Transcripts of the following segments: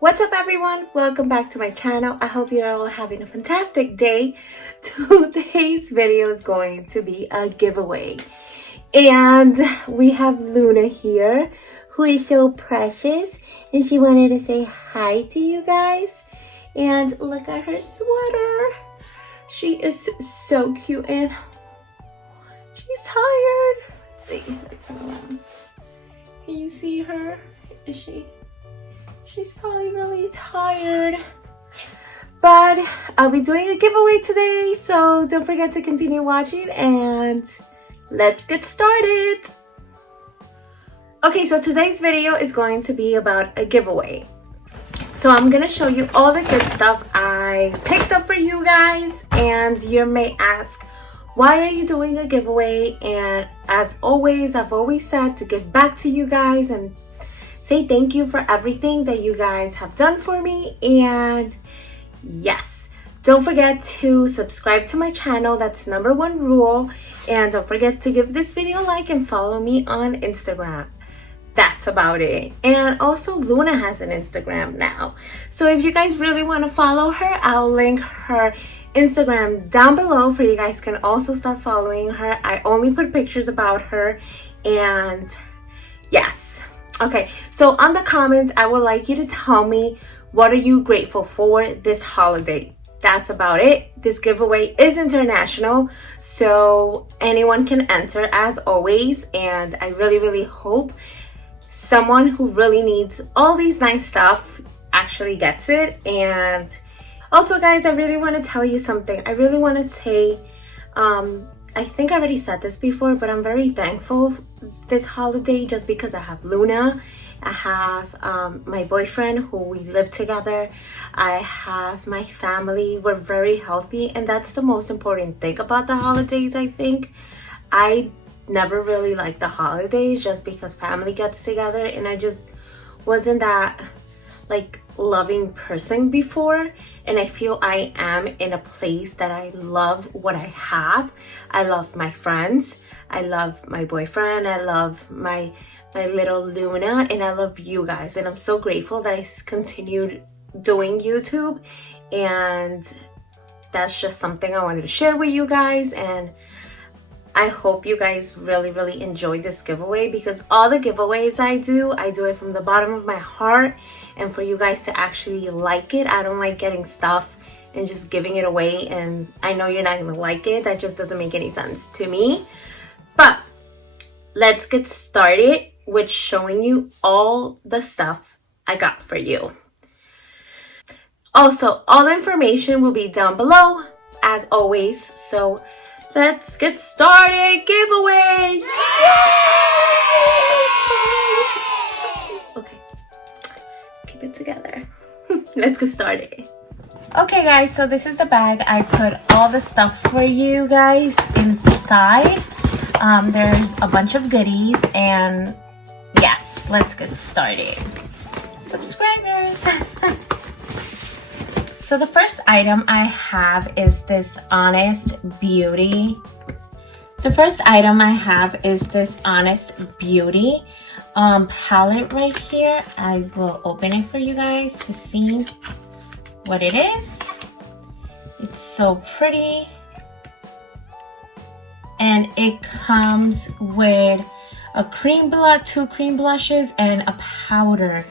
What's up everyone? Welcome back to my channel. I hope you're all having a fantastic day. Today's video is going to be a giveaway. And we have Luna here, who is so precious. And she wanted to say hi to you guys. And look at her sweater. She is so cute and she's tired. Let's see. Can you see her? Is she? She's probably really tired. But I'll be doing a giveaway today, so don't forget to continue watching and let's get started. Okay, so today's video is going to be about a giveaway. So I'm gonna show you all the good stuff I picked up for you guys, and you may ask, why are you doing a giveaway? And as always, I've always said to give back to you guys and say thank you for everything that you guys have done for me. And yes, don't forget to subscribe to my channel. That's #1 rule. And don't forget to give this video a like and follow me on Instagram. That's about it. And also Luna has an Instagram now, so if you guys really want to follow her, I'll link her Instagram down below for you guys can also start following her. I only put pictures about her. And yes. Okay, so on the comments, I would like you to tell me, what are you grateful for this holiday? That's about it. This giveaway is international, so anyone can enter as always. And I really hope someone who really needs all these nice stuff actually gets it. And also guys, I really want to tell you something. I really want to say, I think I already said this before, but I'm very thankful this holiday just because I have Luna. I have my boyfriend who we live together. I have my family. We're very healthy, and that's the most important thing about the holidays, I think. I never really liked the holidays just because family gets together, and I just wasn't that like loving person before. And I feel I am in a place that I love what I have. I love my friends, I love my boyfriend, I love my little Luna, and I love you guys. And I'm so grateful that I continued doing YouTube, and that's just something I wanted to share with you guys. And I hope you guys really enjoyed this giveaway, because all the giveaways I do it from the bottom of my heart, and for you guys to actually like it. I don't like getting stuff and just giving it away, and I know you're not gonna like it. That just doesn't make any sense to me. But let's get started with showing you all the stuff I got for you. Also, all the information will be down below as always, so let's get started. Giveaway! Okay, keep it together. Let's get started. Okay guys, so this is the bag. I put all the stuff for you guys inside. There's a bunch of goodies, and yes, let's get started. Subscribers! So the first item I have is this Honest Beauty. The first item I have is this Honest Beauty palette right here. I will open it for you guys to see what it is. It's so pretty. And it comes with a two cream blushes and a powder.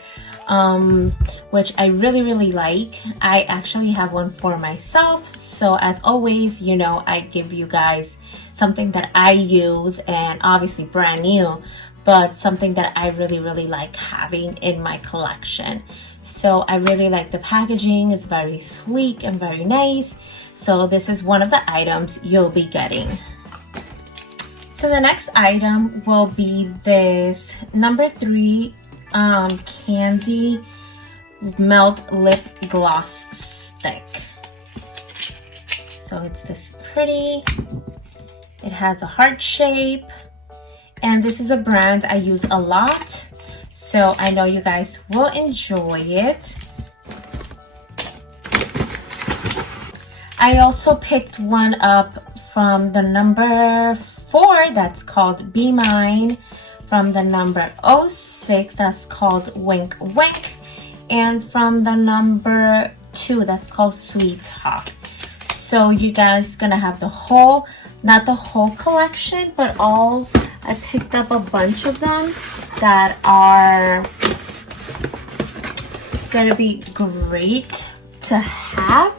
Which I really like. I actually have one for myself, so as always, you know, I give you guys something that I use, and obviously brand new, but something that I really like having in my collection. So I really like the packaging. It's very sleek and very nice. So this is one of the items you'll be getting. So the next item will be this #3 Candy Melt Lip Gloss Stick. So it's this pretty, it has a heart shape, and this is a brand I use a lot, so I know you guys will enjoy it. I also picked one up from the #4 that's called Be Mine, from the number 06 that's called Wink Wink, and from the number 2 that's called Sweet Talk. So you guys gonna have the whole, not the whole collection, but I picked up a bunch of them that are gonna be great to have.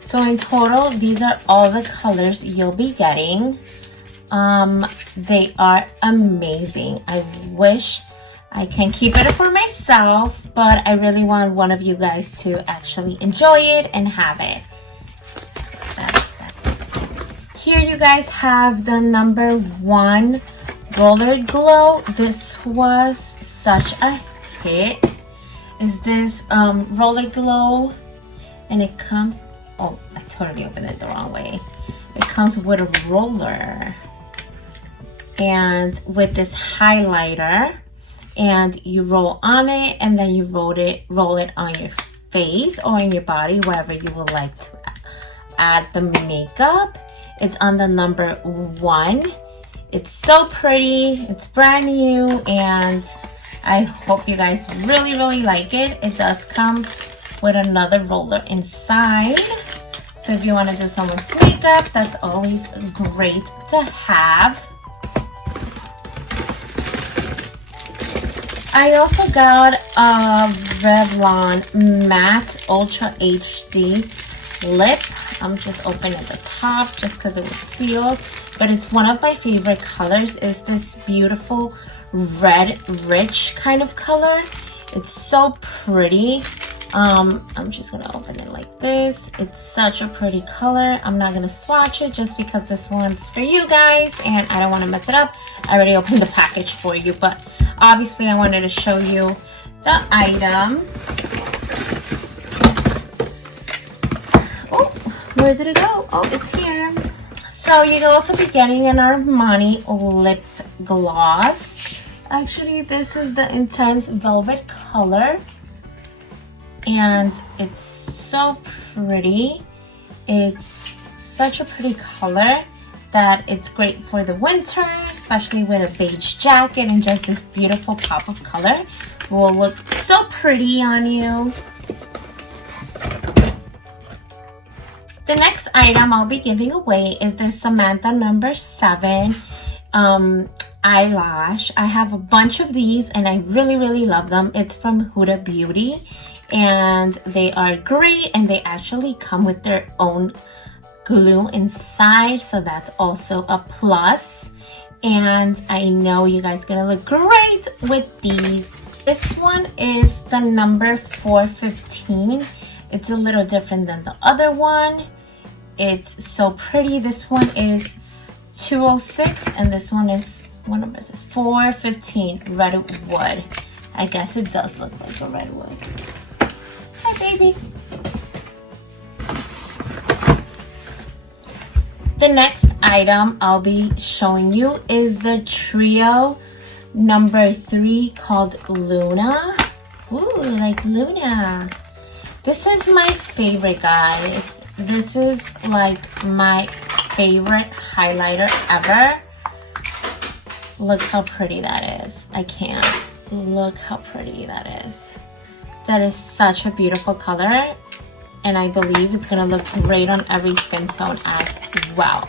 So in total, these are all the colors you'll be getting. They are amazing. I wish I can keep it for myself, but I really want one of you guys to actually enjoy it and have it. Here you guys have the number 1 Roller Glow. This was such a hit. Is this Roller Glow, and it comes, oh, I totally opened it the wrong way. It comes with a roller and with this highlighter, and you roll on it, and then you roll it on your face or in your body, wherever you would like to add the makeup. It's on the number 1. It's so pretty. It's brand new, and I hope you guys really like it. It does come with another roller inside. So if you want to do someone's makeup, that's always great to have. I also got a Revlon Matte Ultra HD lip. I'm just opening the top just because it was sealed. But it's one of my favorite colors. It's this beautiful red, rich kind of color. It's so pretty. I'm just gonna open it like this. It's such a pretty color. I'm not gonna swatch it just because this one's for you guys and I don't want to mess it up. I already opened the package for you, but obviously I wanted to show you the item. Oh, where did it go? Oh, it's here. So you'll also be getting an Armani lip gloss. Actually, this is the Intense Velvet color. And it's so pretty. It's such a pretty color that it's great for the winter, especially with a beige jacket, and just this beautiful pop of color will look so pretty on you. The next item I'll be giving away is the Samantha number 7 eyelash. I have a bunch of these and I really love them. It's from Huda Beauty. And they are great, and they actually come with their own glue inside, so that's also a plus. And I know you guys are gonna look great with these. This one is the number 415. It's a little different than the other one. It's so pretty. This one is 206, and this one is, what number is this? 415 Redwood. I guess it does look like a redwood. Hi, baby. The next item I'll be showing you is the trio number 3 called Luna. Ooh, like Luna. This is my favorite, guys. This is like my favorite highlighter ever. Look how pretty that is. I can't. Look how pretty that is. That is such a beautiful color, and I believe it's gonna look great on every skin tone as well.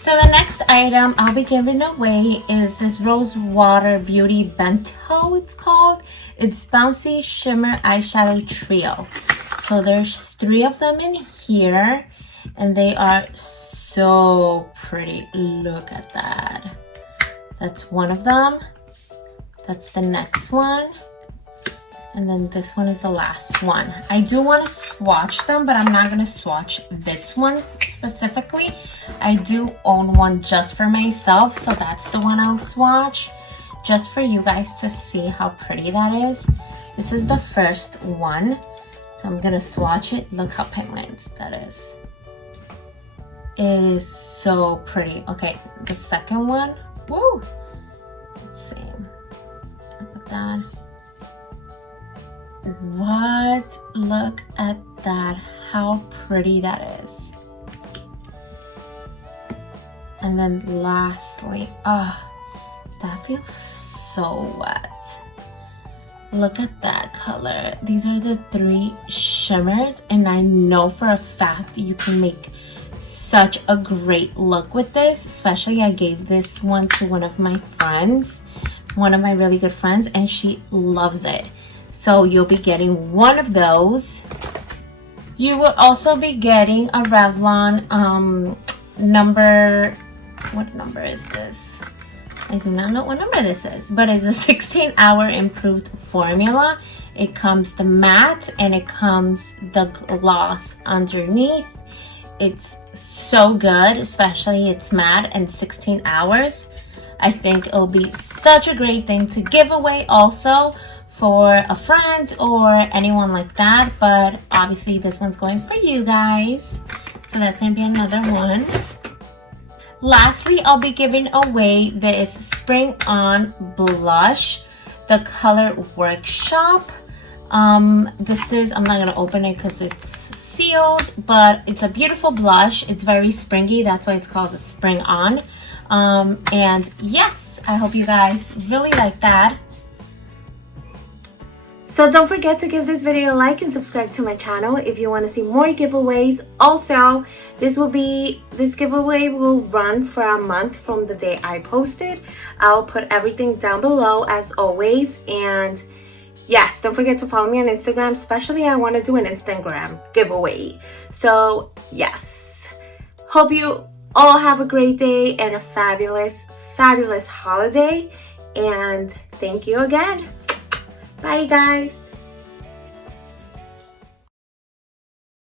So the next item I'll be giving away is this Rose Water Beauty Bento, it's called. It's Bouncy Shimmer Eyeshadow Trio. So there's 3 of them in here, and they are so pretty. Look at that. That's one of them. That's the next one. And then this one is the last one. I do want to swatch them, but I'm not going to swatch this one specifically. I do own one just for myself, so that's the one I'll swatch just for you guys to see how pretty that is. This is the first one, so I'm going to swatch it. Look how pigmented that is. It is so pretty. Okay, the second one. Woo! Let's see. Look at that. What? Look at that. How pretty that is. And then lastly, That feels so wet. Look at that color. These are the 3 shimmers, and I know for a fact you can make such a great look with this. Especially I gave this one to one of my friends, one of my really good friends, and she loves it. So you'll be getting one of those. You will also be getting a Revlon what number is this? I do not know what number this is, but it's a 16-hour improved formula. It comes the matte and it comes the gloss underneath. It's so good, especially it's matte and 16 hours. I think it'll be such a great thing to give away also for a friend or anyone like that, but obviously this one's going for you guys. So that's gonna be another one. Lastly, I'll be giving away this Spring On blush, the color Workshop. This is, I'm not gonna open it because it's sealed, but it's a beautiful blush. It's very springy, that's why it's called the Spring On. And yes, I hope you guys really like that. So don't forget to give this video a like and subscribe to my channel if you want to see more giveaways. Also, this giveaway will run for a month from the day I posted. I'll put everything down below as always. And yes, don't forget to follow me on Instagram, especially I want to do an Instagram giveaway. So yes, hope you all have a great day and a fabulous holiday. And thank you again. Bye guys.